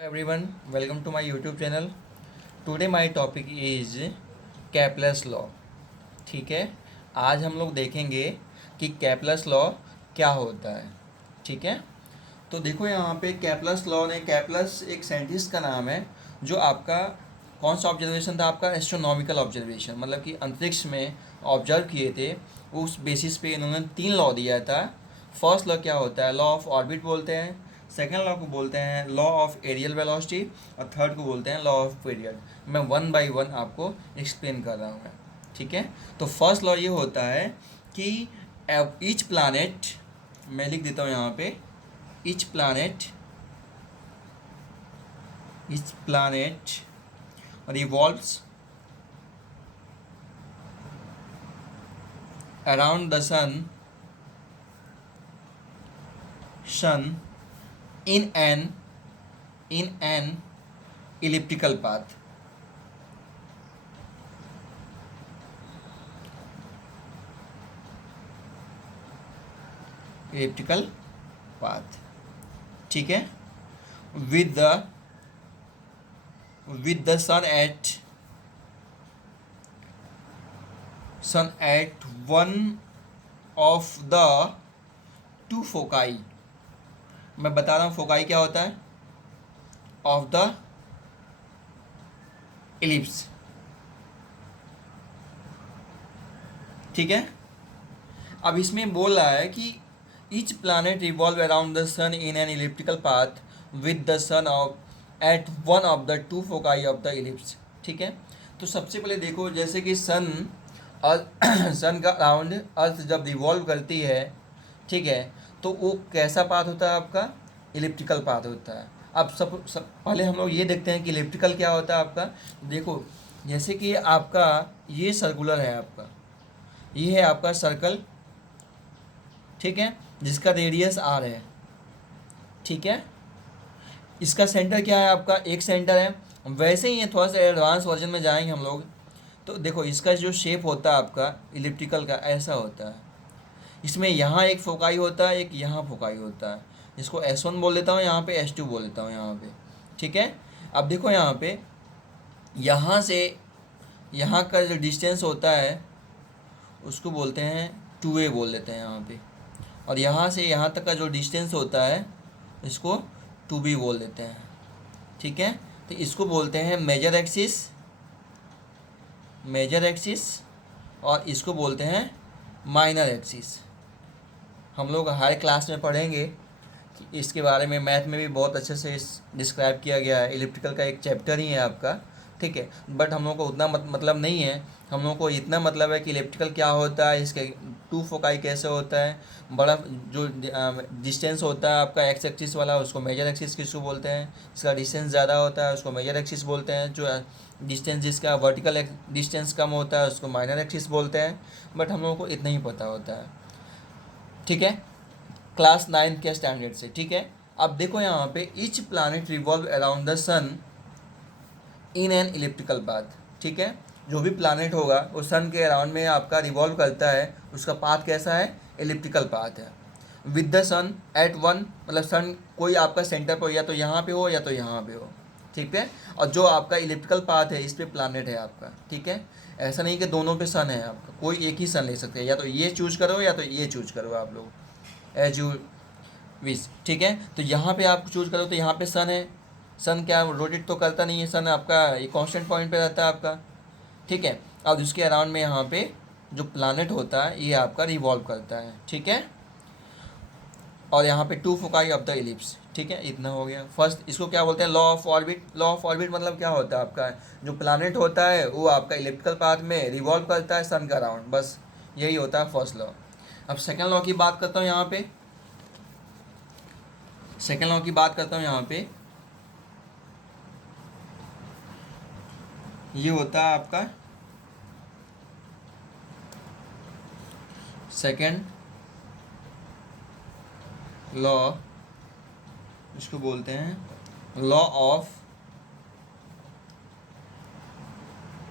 Everyone, welcome to my YouTube channel. Today my topic is Kepler's law. ठीक है, आज हम लोग देखेंगे कि कैपलस लॉ क्या होता है. ठीक है, तो देखो यहाँ पे कैपलस लॉ ने, कैपलस एक साइंटिस्ट का नाम है जो आपका कौन सा ऑब्जर्वेशन था, आपका एस्ट्रोनॉमिकल ऑब्जर्वेशन, मतलब कि अंतरिक्ष में ऑब्जर्व किए थे. उस बेसिस पे इन्होंने 3 लॉ दिया था. फर्स्ट लॉ क्या होता है, लॉ ऑफ ऑर्बिट बोलते हैं. सेकेंड लॉ को बोलते हैं लॉ ऑफ एरियल वेलोसिटी. और थर्ड को बोलते हैं लॉ ऑफ पीरियड. मैं वन बाय वन आपको एक्सप्लेन कर रहा हूँ. ठीक है, तो फर्स्ट लॉ ये होता है कि ईच प्लानट, मैं लिख देता हूँ यहाँ पे, each planet revolves around the sun in an elliptical path. ठीक है, with the sun at one of the two foci. मैं बता रहा हूँ फोकाई क्या होता है, ऑफ द इलिप्स. ठीक है, अब इसमें बोल रहा है कि each planet revolve around the sun in an elliptical path with the sun of at one of the two foci of the ellipse. ठीक है, तो सबसे पहले देखो, जैसे कि सन सन का अराउंड अर्थ जब रिवॉल्व करती है, ठीक है, तो वो कैसा पाथ होता है आपका, इलिप्टिकल पाथ होता है. अब सब पहले हम लोग ये देखते हैं कि इलिप्टिकल क्या होता है आपका. देखो, जैसे कि आपका ये सर्कुलर है, आपका ये है आपका सर्कल. ठीक है, जिसका रेडियस आर है. ठीक है, इसका सेंटर क्या है, आपका एक सेंटर है. वैसे ही है, थोड़ा सा एडवांस वर्जन में जाएंगे हम लोग. तो देखो, इसका जो शेप होता है आपका इलिप्टिकल का, ऐसा होता है. इसमें यहाँ एक फोकाई होता है, एक यहाँ फोकाई होता है. इसको S1 बोल देता हूँ, यहाँ पे S2 बोल देता हूँ यहाँ पे. ठीक है, अब देखो यहाँ पे, यहाँ से यहाँ का जो डिस्टेंस होता है उसको बोलते हैं 2a बोल देते हैं यहाँ पे. और यहाँ से यहाँ तक का जो डिस्टेंस होता है इसको 2b बोल देते हैं. ठीक है, तो इसको बोलते हैं मेजर एक्सिस, और इसको बोलते हैं माइनर एक्सिस. हम लोग हायर क्लास में पढ़ेंगे कि इसके बारे में, मैथ में भी बहुत अच्छे से डिस्क्राइब किया गया है. इलिप्टिकल का एक चैप्टर ही है आपका. ठीक है, बट हम लोग को उतना मतलब नहीं है. हम लोग को इतना मतलब है कि इलिप्टिकल क्या होता है, इसके टू फोकाई कैसे होता है, बड़ा जो डिस्टेंस होता है आपका एक्स एक्सिस वाला, उसको मेजर एक्सिस किसको बोलते हैं. इसका डिस्टेंस ज़्यादा होता है उसको मेजर एक्सिस बोलते हैं. जो डिस्टेंस, जिसका वर्टिकल डिस्टेंस कम होता है उसको माइनर एक्सिस बोलते हैं. बट हम लोगों को इतना ही पता होता है. ठीक है, क्लास 9 के स्टैंडर्ड से. ठीक है, अब देखो यहाँ पे, each planet revolve around the sun in an elliptical path. ठीक है, जो भी प्लानट होगा वो सन के अराउंड में आपका रिवॉल्व करता है. उसका पाथ कैसा है, इलिप्टिकल पाथ है. With the sun at one, मतलब सन कोई आपका सेंटर पर या तो यहाँ पे हो या तो यहाँ पे हो. ठीक है, और जो आपका इलिप्टिकल पाथ है इस पे प्लानट है आपका. ठीक है, ऐसा नहीं कि दोनों पे सन है आपका, कोई एक ही सन ले सकते हैं, या तो ये चूज करो या तो ये चूज करो आप लोग, एज यू विश. ठीक है, तो यहाँ पे आप चूज करो तो यहाँ पे सन है. सन क्या रोटेट तो करता नहीं है, सन आपका एक कांस्टेंट पॉइंट पे रहता है आपका. ठीक है, अब उसके अराउंड में यहाँ पे जो प्लानट होता है ये आपका रिवॉल्व करता है. ठीक है, और यहाँ पे two foci of the ellipse. ठीक है, इतना हो गया. फर्स्ट इसको क्या बोलते हैं, law of orbit. Law of orbit मतलब क्या होता है आपका, जो प्लानट होता है वो आपका इलिप्टिकल पाथ में रिवॉल्व करता है सन का अराउंड. बस यही होता है फर्स्ट लॉ. अब सेकेंड लॉ की बात करता हूँ यहाँ पे. यहाँ पे ये होता है आपका सेकेंड लॉ, इसको बोलते हैं लॉ ऑफ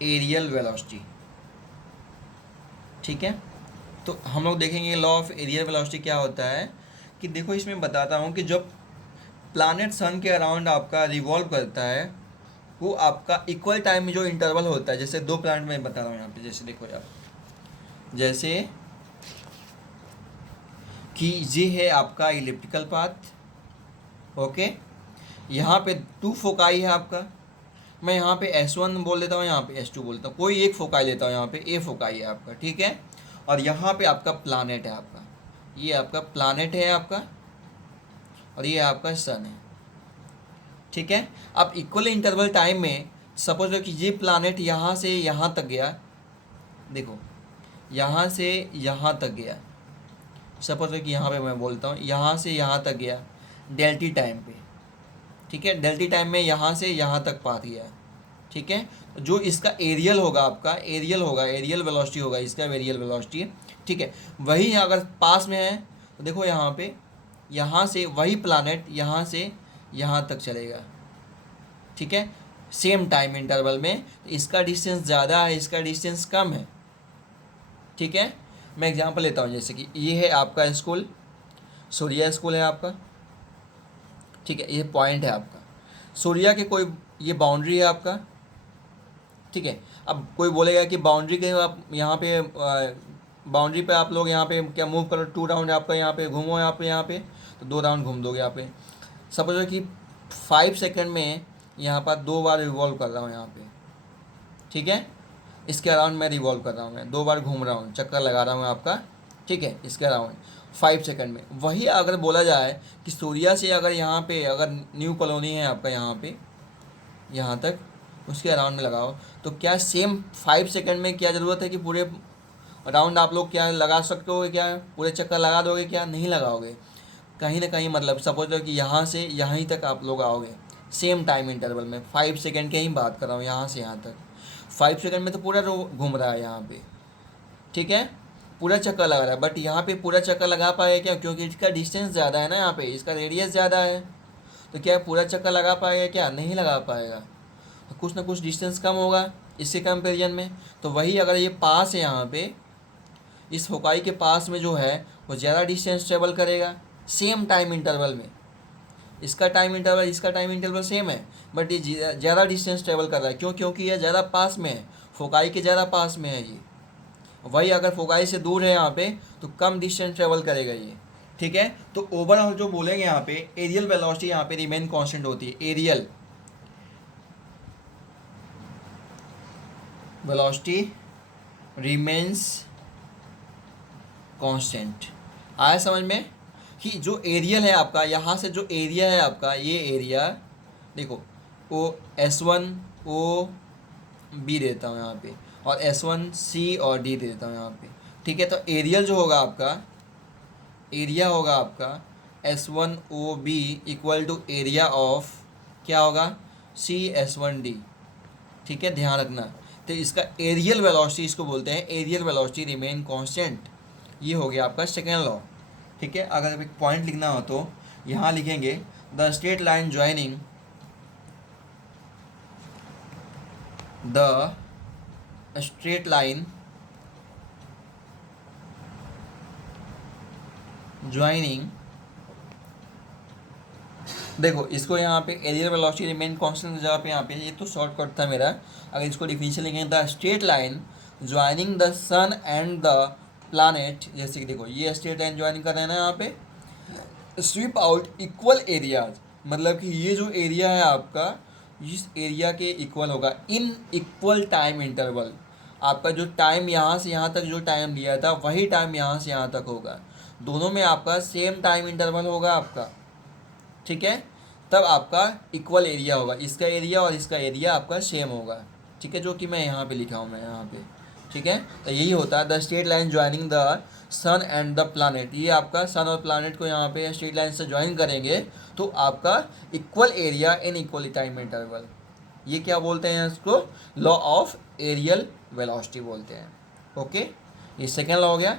एरियल वेलोसिटी. ठीक है, तो हम लोग देखेंगे लॉ ऑफ एरियल वेलोसिटी क्या होता है. कि देखो, इसमें बताता हूँ कि जब प्लानेट सन के अराउंड आपका रिवॉल्व करता है, वो आपका इक्वल टाइम में जो इंटरवल होता है, जैसे दो प्लानेट में बता रहा हूँ यहाँ पे, जैसे देखो यार, जैसे कि ये है आपका इलिप्टिकल पाथ, ओके। यहाँ पे 2 फोकाई है आपका, मैं यहाँ पे S1 बोल देता हूँ, यहाँ पे S2 बोलता हूँ, कोई एक फोकाई लेता हूँ, यहाँ पे A फोकाई है आपका, ठीक है। और यहाँ पे आपका प्लानेट है आपका, ये आपका प्लानेट है आपका, और ये आपका सन है, ठीक है। अब इक्वल इंटरवल टाइम में सपोज कि ये प्लानेट यहाँ से यहाँ तक गया, देखो यहाँ से यहाँ तक गया, सपोज कि यहाँ पे मैं बोलता हूँ यहाँ से यहाँ तक गया डेल्टी टाइम पे, ठीक है। डेल्टी टाइम में यहाँ से यहाँ तक पाथ गया, ठीक है। जो इसका एरियल होगा आपका, एरियल होगा, एरियल वेलोसिटी होगा इसका, एरियल वेलोसिटी, ठीक है। वही अगर पास में है तो देखो यहाँ पे, यहाँ से वही प्लानेट यहाँ से यहाँ तक चलेगा, ठीक है, सेम टाइम इंटरवल में। तो इसका डिस्टेंस ज़्यादा है, इसका डिस्टेंस कम है, ठीक है। मैं एग्जांपल लेता हूँ, जैसे कि ये है आपका स्कूल, सूर्या स्कूल है आपका, ठीक है। ये पॉइंट है आपका सूर्या के, कोई ये बाउंड्री है आपका, ठीक है। अब कोई बोलेगा कि बाउंड्री के आप यहाँ पे बाउंड्री पे आप लोग यहाँ पे क्या मूव करो, 2 राउंड आपका यहाँ पे घूमो, यहाँ पे तो 2 राउंड घूम दोगे यहाँ पे। सपोज कि 5 सेकंड में यहाँ पर 2 बार रिवॉल्व कर रहा हूँ यहाँ पे, ठीक है। इसके अराउंड मैं रिवॉल्व कर रहा हूँ, मैं 2 बार घूम रहा हूँ, चक्कर लगा रहा हूँ आपका, ठीक है, इसके अराउंड 5 सेकंड में। वही अगर बोला जाए कि सूर्या से अगर यहाँ पे अगर न्यू कॉलोनी है आपका यहाँ पे यहाँ तक, उसके अराउंड में लगाओ, तो क्या सेम 5 सेकंड में क्या ज़रूरत है कि पूरे राउंड आप लोग क्या लगा सकते हो, क्या पूरे चक्कर लगा दोगे, क्या नहीं लगाओगे, कहीं ना कहीं। मतलब सपोज कि यहाँ से यहीं तक आप लोग आओगे सेम टाइम इंटरवल में, 5 सेकंड की ही बात कर रहा हूँ, यहाँ से यहाँ तक 5 सेकंड में तो पूरा घूम रहा है यहाँ पे, ठीक है, पूरा चक्कर लगा रहा है। बट यहाँ पे पूरा चक्कर लगा पाएगा क्या, क्योंकि इसका डिस्टेंस ज़्यादा है ना, यहाँ पे इसका रेडियस ज़्यादा है, तो क्या पूरा चक्कर लगा पाएगा, क्या नहीं लगा पाएगा, तो कुछ ना कुछ डिस्टेंस कम होगा इसके कंपेरिजन में। तो वही अगर ये पास है यहाँ पे, इस फोकाई के पास में जो है वो ज़्यादा डिस्टेंस ट्रेवल करेगा सेम टाइम इंटरवल में, इसका टाइम इंटरवल इसका टाइम इंटरवल सेम है, बट ये ज़्यादा डिस्टेंस ट्रेवल कर रहा है, क्यों, क्योंकि ये ज़्यादा पास में है, फोकाई के ज़्यादा पास में है ये। वही अगर फोकाई से दूर है यहाँ पे तो कम डिस्टेंस ट्रेवल करेगा ये, ठीक है। तो ओवरऑल जो बोलेंगे यहाँ पे, एरियल वेलोसिटी यहाँ पे रिमेन कांस्टेंट होती है, एरियल वेलोसिटी रिमेन्स कांस्टेंट। आया समझ में कि जो एरियल है आपका, यहाँ से जो एरिया है आपका, ये एरिया देखो, ओ S1 ओ बी देता हूँ यहाँ पे, और S1 C और D देता हूँ यहाँ पे, ठीक है। तो एरियल जो होगा आपका, एरिया होगा आपका S1 O B equal to area of क्या होगा, C S1 D, ठीक है, ध्यान रखना। तो इसका एरियल वेलोसिटी इसको बोलते हैं, एरियल वेलोसिटी रिमेन कांस्टेंट, ये हो गया आपका सेकेंड लॉ, ठीक है। अगर एक पॉइंट लिखना हो तो यहाँ लिखेंगे, the straight line joining the straight line joining, देखो इसको यहाँ पे एरियल वेलोसिटी रिमेन कांस्टेंट की जगह पे यहाँ पे, ये तो शॉर्टकट था मेरा, अगर इसको डिफिनेशन लिखेंगे, the straight line joining the sun and the planet, जैसे कि देखो ये स्ट्रेट लाइन ज्वाइनिंग कर रहे हैं ना यहाँ पे, स्वीप आउट इक्वल एरियाज, मतलब कि ये जो एरिया है आपका, इस एरिया के इक्वल होगा इन इक्वल टाइम इंटरवल। आपका जो टाइम यहाँ से यहाँ तक जो टाइम दिया था, वही टाइम यहाँ से यहाँ तक होगा, दोनों में आपका सेम टाइम इंटरवल होगा आपका, ठीक है। तब आपका इक्वल एरिया होगा, इसका एरिया और इसका एरिया आपका सेम होगा, ठीक है, जो कि मैं यहाँ पे लिखा हूँ मैं यहाँ पे, ठीक है। तो यही होता है the straight line joining the sun and the planet, ये आपका सन और प्लानेट को यहाँ पे स्ट्रेट लाइन से ज्वाइन करेंगे तो आपका equal area in equal time interval, ये क्या बोलते हैं इसको, लॉ ऑफ एरियल वेलोसिटी बोलते हैं, ओके। ये सेकेंड लॉ हो गया।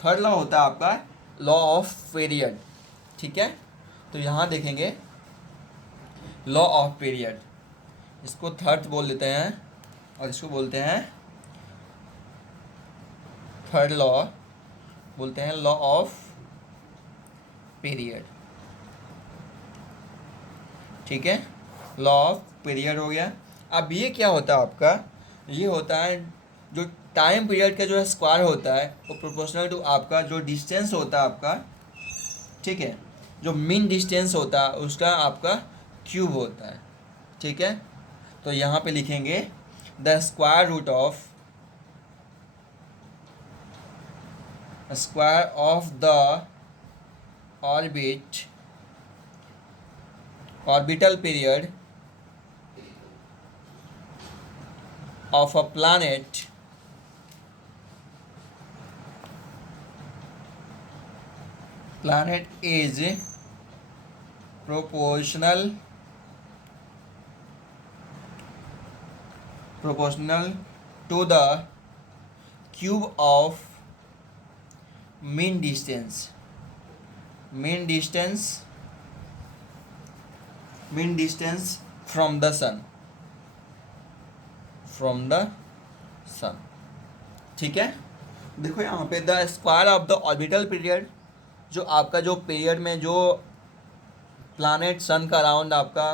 थर्ड लॉ होता है आपका लॉ ऑफ पीरियड, ठीक है। तो यहाँ देखेंगे लॉ ऑफ पीरियड, इसको थर्ड बोल देते हैं, और इसको बोलते हैं थर्ड लॉ, बोलते हैं लॉ ऑफ पीरियड, ठीक है, लॉ ऑफ पीरियड हो गया। अब ये क्या होता है आपका, ये होता है जो टाइम पीरियड का जो है स्क्वायर होता है वो प्रोपोर्शनल टू आपका जो डिस्टेंस होता है आपका, ठीक है, जो मीन डिस्टेंस होता है उसका आपका क्यूब होता है। ठीक है, तो यहाँ पे लिखेंगे the square of the orbital period of a planet is proportional to the cube of mean distance from the sun। ठीक है, देखो यहाँ पे the square of the orbital period, जो आपका जो पीरियड में जो प्लानेट सन का अराउंड आपका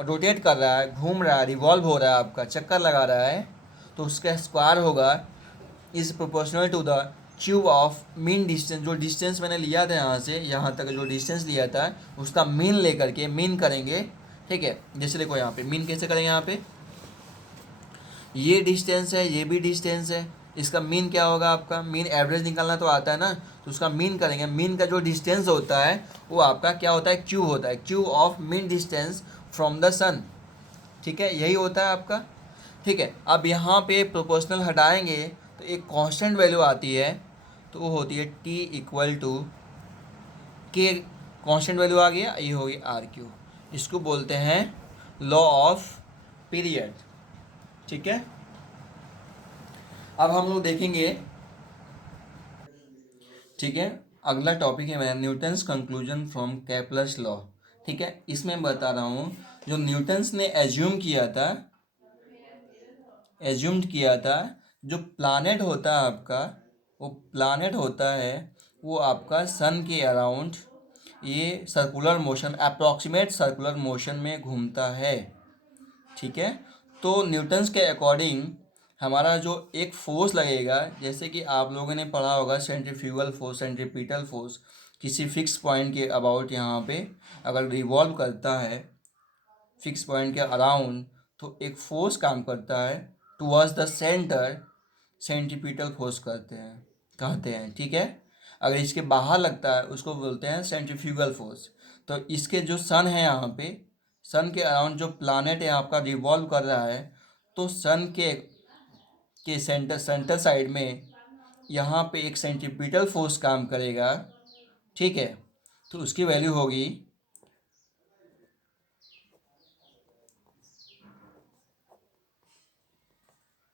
रोटेट कर रहा है, घूम रहा है, रिवॉल्व हो रहा है, आपका चक्कर लगा रहा है, तो उसका स्क्वायर होगा is proportional to the cube of mean distance. जो डिस्टेंस मैंने लिया था यहाँ से यहाँ तक जो डिस्टेंस लिया था उसका मीन लेकर के मीन करेंगे। ठीक है, जैसे देखो यहाँ पे मीन कैसे करेंगे, यहाँ पे ये डिस्टेंस है, ये भी डिस्टेंस है, इसका मीन क्या होगा, आपका मीन एवरेज निकालना तो आता है ना, तो उसका मीन करेंगे। मीन का जो डिस्टेंस होता है वो आपका क्या होता है, क्यू होता है, cube of mean distance from the sun. ठीक है, यही होता है आपका। ठीक है, अब यहाँ पे प्रोपोर्शनल हटाएंगे तो एक कांस्टेंट वैल्यू आती है, तो वो होती है टी इक्वल टू के, कांस्टेंट वैल्यू आ गया, ये हो गया आर क्यू। इसको बोलते हैं लॉ ऑफ पीरियड। ठीक है, अब हम लोग देखेंगे, ठीक है, अगला टॉपिक है मेरा Newton's conclusion from Kepler's law. ठीक है, इसमें मैं बता रहा हूँ जो न्यूटन्स ने एज्यूम्ड किया था जो प्लानेट होता है आपका, वो प्लानेट होता है वो आपका सन के अराउंड ये circular motion, approximate circular motion में घूमता है। ठीक है, तो न्यूटन्स के अकॉर्डिंग हमारा जो एक फोर्स लगेगा, जैसे कि आप लोगों ने पढ़ा होगा सेंट्रीफ्यूगल फोर्स, सेंट्रीपिटल फोर्स, किसी फिक्स पॉइंट के अबाउट यहाँ पे अगर रिवॉल्व करता है फिक्स पॉइंट के अराउंड तो एक फोर्स काम करता है towards the centre, centripetal force कहते हैं। ठीक है, अगर इसके बाहर लगता है उसको बोलते हैं सेंट्रीफ्यूगल फोर्स। तो इसके जो सन है यहाँ पे, सन के अराउंड जो प्लानेट है आपका रिवॉल्व कर रहा है, तो सन के सेंटर साइड में यहाँ पे एक सेंट्रीपिटल फोर्स काम करेगा। ठीक है, तो उसकी वैल्यू होगी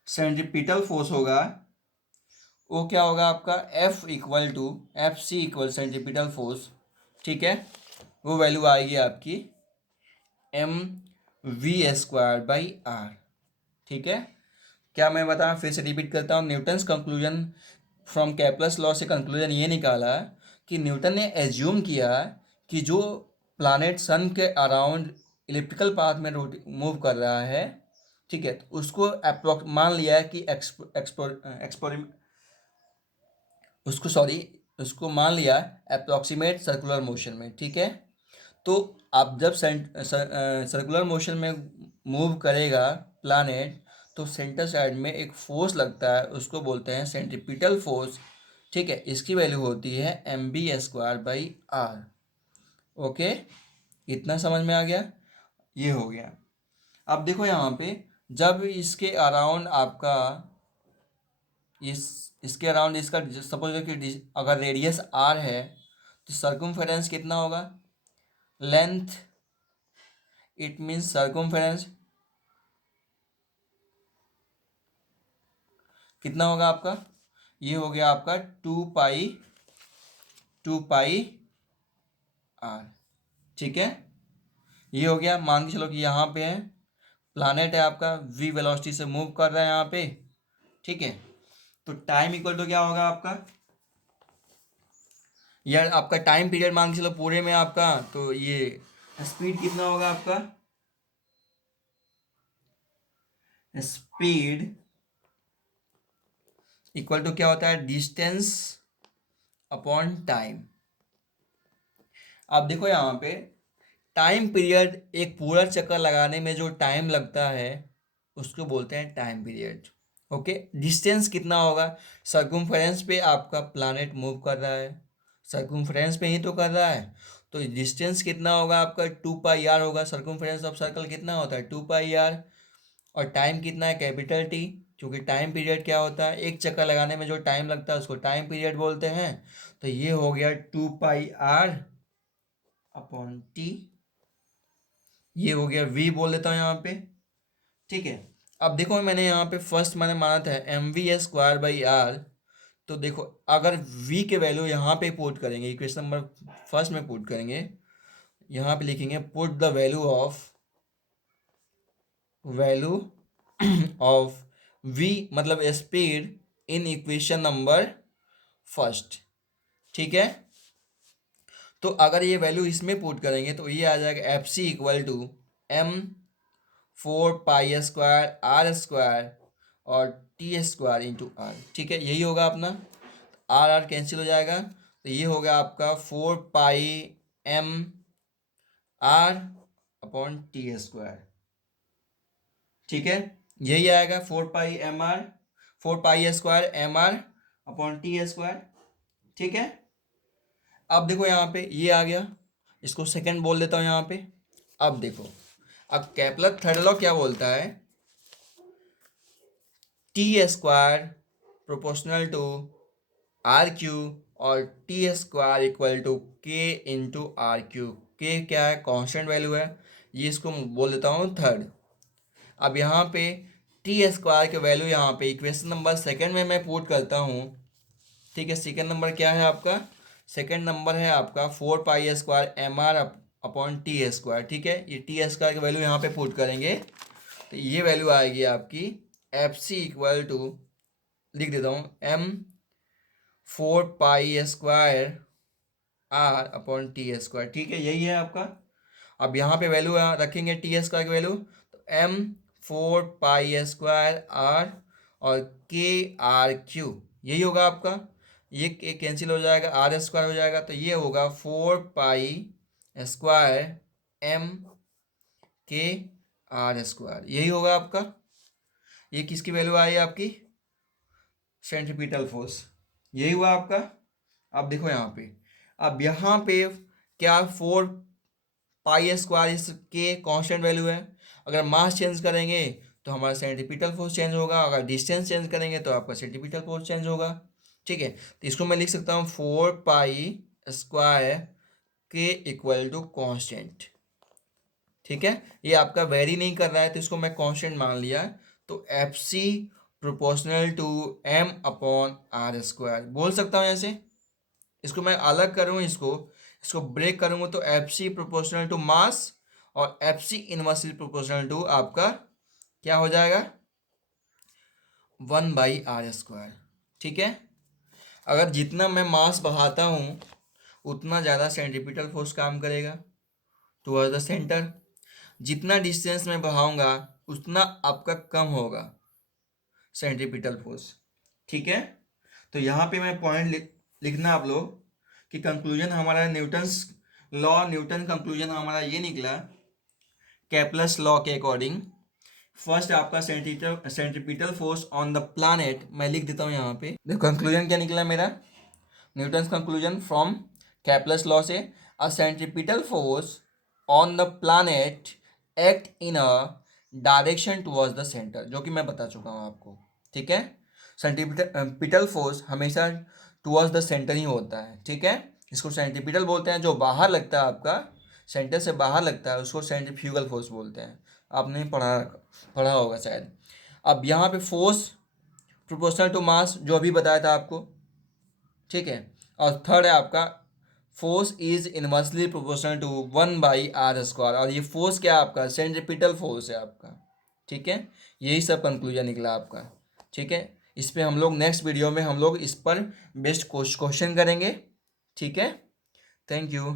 सेंट्रीपिटल फोर्स होगा, वो क्या होगा आपका F C equal centripetal force. ठीक है, वो वैल्यू आएगी आपकी M V square by R. ठीक है, क्या मैं बताऊँ, फिर से रिपीट करता हूँ, Newton's conclusion from Kepler's law से कंक्लूजन ये निकाला कि न्यूटन ने एज्यूम किया कि जो प्लानेट सन के अराउंड इलिप्टिकल पाथ में मूव कर रहा है, ठीक है, तो उसको मान लिया है कि उसको मान लिया अप्रॉक्सीमेट सर्कुलर मोशन में। ठीक है, तो आप जब सर्कुलर मोशन में मूव करेगा प्लानेट तो सेंटर साइड में एक फोर्स लगता है, उसको बोलते हैं सेंट्रीपिटल फोर्स। ठीक है, इसकी वैल्यू होती है M B square by R. Okay, इतना समझ में आ गया, ये हो गया। अब देखो यहाँ पे जब इसके अराउंड आपका इसके अराउंड इसका सपोज कि अगर रेडियस आर है तो सर्कमफेरेंस कितना होगा, लेंथ, इट मीन्स सर्कमफेरेंस कितना होगा आपका, ये हो गया आपका टू पाई आर। ठीक है, ये हो गया। मान के चलो कि यहाँ पे है प्लानेट है आपका, वी वेलोसिटी से मूव कर रहा है यहाँ पे। ठीक है, तो टाइम इक्वल टू क्या होगा आपका, यार आपका टाइम पीरियड मान के चलो पूरे में आपका, तो ये स्पीड कितना होगा आपका, स्पीड इक्वल टू क्या होता है, डिस्टेंस अपॉन टाइम। अब देखो यहाँ पे टाइम पीरियड, एक पूरा चक्कर लगाने में जो टाइम लगता है उसको बोलते हैं टाइम पीरियड। ओके, डिस्टेंस कितना होगा, सर्कमफेरेंस पे आपका प्लैनेट मूव कर रहा है, सर्कमफेरेंस पे ही तो कर रहा है, तो डिस्टेंस कितना होगा आपका 2 पाई आर होगा। सर्कमफेरेंस ऑफ सर्कल कितना होता है 2 पाई आर। और टाइम कितना है कैपिटल टी, क्योंकि टाइम पीरियड क्या होता है, एक चक्कर लगाने में जो टाइम लगता है उसको टाइम पीरियड बोलते हैं। तो ये हो गया 2 पाई आर अपॉन टी, ये हो गया वी बोल देता हूँ यहाँ पे। ठीक है, अब देखो मैंने यहाँ पे फर्स्ट मैंने माना था mv²/r। तो देखो अगर v के वैल्यू यहाँ पे पुट करेंगे, इक्वेशन नंबर फर्स्ट में पुट करेंगे, यहाँ पे लिखेंगे put the value of v मतलब speed in equation number first. ठीक है, तो अगर ये वैल्यू इसमें पुट करेंगे तो ये आ जाएगा F C equal to m4 पाई² r² और t² इंटू आर। ठीक है, यही होगा अपना, आर आर कैंसिल हो जाएगा, तो ये हो गया आपका 4 पाई m r अपॉन t²। ठीक है, यही आएगा 4 पाई² m r अपॉन t²। ठीक है, अब देखो यहाँ पे ये आ गया, इसको सेकंड बोल देता हूँ यहाँ पे। अब देखो, अब केपलर थर्ड लॉ क्या बोलता है, t² प्रोपोर्शनल टू r³ और t² equal to k into r³। के क्या है, कांस्टेंट वैल्यू है, ये इसको बोल देता हूँ थर्ड। अब यहाँ पे t² के वैल्यू यहाँ पे इक्वेशन नंबर सेकंड में मैं पुट करता हूँ। ठीक है, सेकंड नंबर क्या है आपका, सेकंड नंबर है आपका 4 पाई² m r अपॉन t²। ठीक है, ये t² की वैल्यू यहाँ पे पुट करेंगे तो ये वैल्यू आएगी आपकी एफ सी इक्वल टू, लिख देता हूँ m4 पाई² r अपॉन t²। ठीक है, यही है आपका। अब यहाँ पे वैल्यू रखेंगे t² की वैल्यू, तो m4 पाई² r और k r³ यही होगा आपका। ये कैंसिल हो जाएगा, r² हो जाएगा, तो ये होगा 4 पाई² m k r², यही होगा आपका। ये किसकी वैल्यू आई आपकी, सेंट्रीपिटल फोर्स, यही हुआ आपका। अब देखो यहाँ पे, अब यहाँ पे क्या 4 पाई² इसके कांस्टेंट वैल्यू है, अगर मास चेंज करेंगे तो हमारा सेंट्रीपिटल फोर्स चेंज होगा, अगर डिस्टेंस चेंज करेंगे तो आपका सेंट्रीपिटल फोर्स चेंज होगा। ठीक है, तो इसको मैं लिख सकता हूँ 4 पाई² के इक्वल टू कॉन्स्टेंट। ठीक है, ये आपका वेरी नहीं कर रहा है तो इसको मैं कांस्टेंट मान लिया, तो F C proportional to m upon r² बोल सकता हूँ ऐसे। इसको मैं अलग करूँ, इसको ब्रेक करूँगा तो F C proportional to mass और F C inversely proportional to आपका क्या हो जाएगा 1/r²। ठीक है, अगर जितना मैं मास बढ़ाता हूँ उतना ज़्यादा सेंट्रीपिटल फोर्स काम करेगा टुवर्ड्स द सेंटर, जितना डिस्टेंस में बढ़ाऊंगा उतना आपका कम होगा सेंट्रीपिटल फोर्स। ठीक है, तो यहाँ पे मैं पॉइंट लिखना आप लोग कि कंक्लूजन हमारा न्यूटन कंक्लूजन हमारा ये निकला केपलर्स लॉ के अकॉर्डिंग। फर्स्ट आपका centripetal force on the planet, मैं लिख देता हूँ यहाँ पे, देखो कंक्लूजन क्या निकला मेरा, Newton's conclusion from Kepler's law से, a centripetal force on the planet act in a direction towards the centre, जो कि मैं बता चुका हूँ आपको। ठीक है, सेंट्रीपिटल फोर्स हमेशा टुवर्ड्स द सेंटर ही होता है। ठीक है, इसको सेंट्रीपिटल बोलते हैं, जो बाहर लगता है आपका सेंटर से बाहर लगता है उसको सेंट्रीफ्यूगल फोर्स बोलते हैं। आपने पढ़ा होगा शायद। अब यहाँ पे फोर्स प्रोपोर्शनल टू मास जो अभी बताया था आपको। ठीक है, और थर्ड है आपका force is inversely proportional to 1/r², और ये फोर्स क्या है आपका सेंट्रीपिटल फोर्स है आपका। ठीक है, यही सब कंक्लूजन निकला आपका। ठीक है, इस पे हम लोग नेक्स्ट वीडियो में हम लोग इस पर बेस्ट क्वेश्चन करेंगे। ठीक है, थैंक यू।